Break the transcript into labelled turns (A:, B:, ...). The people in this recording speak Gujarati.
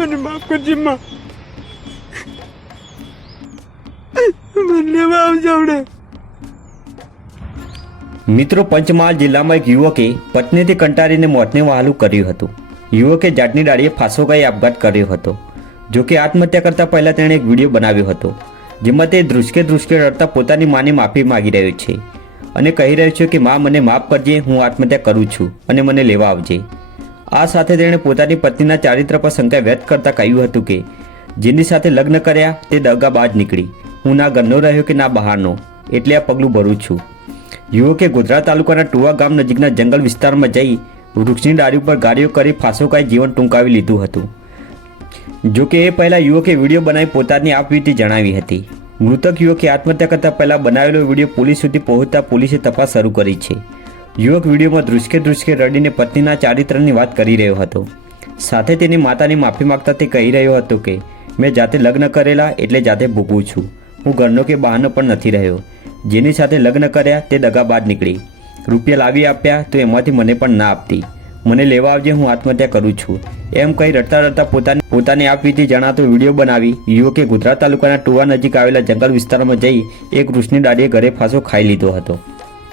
A: મને માફ કરજે, માં.
B: મિત્રો, પંચમહાલ જિલ્લામાં એક યુવકે પત્નીથી કંટાળીને મોતને વહાલું કર્યું હતું. યુવકે જાટની ડાળીએ ફાંસો ગાઈ આપઘાત કર્યો હતો. જો કે આત્મહત્યા કરતા પહેલા તેણે એક વીડિયો બનાવ્યો હતો, જેમાં તે ધ્રુસકે ધ્રુસકે રડતા પોતાની માને માફી માગી રહ્યો છે અને કહી રહ્યો છે કે, મા, મને માફ કરજે, હું આત્મહત્યા કરું છું અને મને લેવા આવજે. આ સાથે તેણે પોતાની પત્નીના ચારિત્ર પર શંકા વ્યક્ત કરતા કહ્યું હતું કે, જેની સાથે લગ્ન કર્યા, તે દગાબાજ નીકળી. હું ના ઘરનો રહ્યો કે ના બહારનો, એટલે આ પગલું ભરું છું. યુવકે ગોધરા તાલુકાના ટુવા ગામ નજીકના જંગલ વિસ્તારમાં જઈ વૃક્ષની ડાળી ઉપર ગાડીઓ કરી ફાંસોકાઈ જીવન ટૂંકાવી લીધું હતું. જોકે એ પહેલાં યુવકે વીડિયો બનાવી પોતાની આપવીતી જણાવી હતી. મૃતક યુવકે આત્મહત્યા કરતા પહેલાં બનાવેલો વીડિયો પોલીસ સુધી પહોંચતા પોલીસે તપાસ શરૂ કરી છે. યુવક વિડીયોમાં ધ્રુસકે ધ્રુસકે રડીને પત્નીના ચારિત્રની વાત કરી રહ્યો હતો. સાથે તેની માતાની માફી માગતા તે કહી રહ્યો હતો કે, મેં જાતે લગ્ન કરેલા એટલે જાતે ભોગવું છું. હું ઘરનો કે બહારનો પણ નથી રહ્યો. જેની સાથે લગ્ન કર્યા તે દગા બાદ નીકળી. રૂપિયા લાવી આપ્યા તો એમાંથી મને પણ ના આપતી. મને લેવા આવજે, હું આત્મહત્યા કરું છું. એમ કહી રડતા રડતા પોતાની પોતાની આપવીથી જણાતો વીડિયો બનાવી યુવકે ગુજરાત તાલુકાના ટુવા નજીક આવેલા જંગલ વિસ્તારમાં જઈ એક વૃક્ષની ડાળીએ ઘરે ફાંસો ખાઈ લીધો હતો.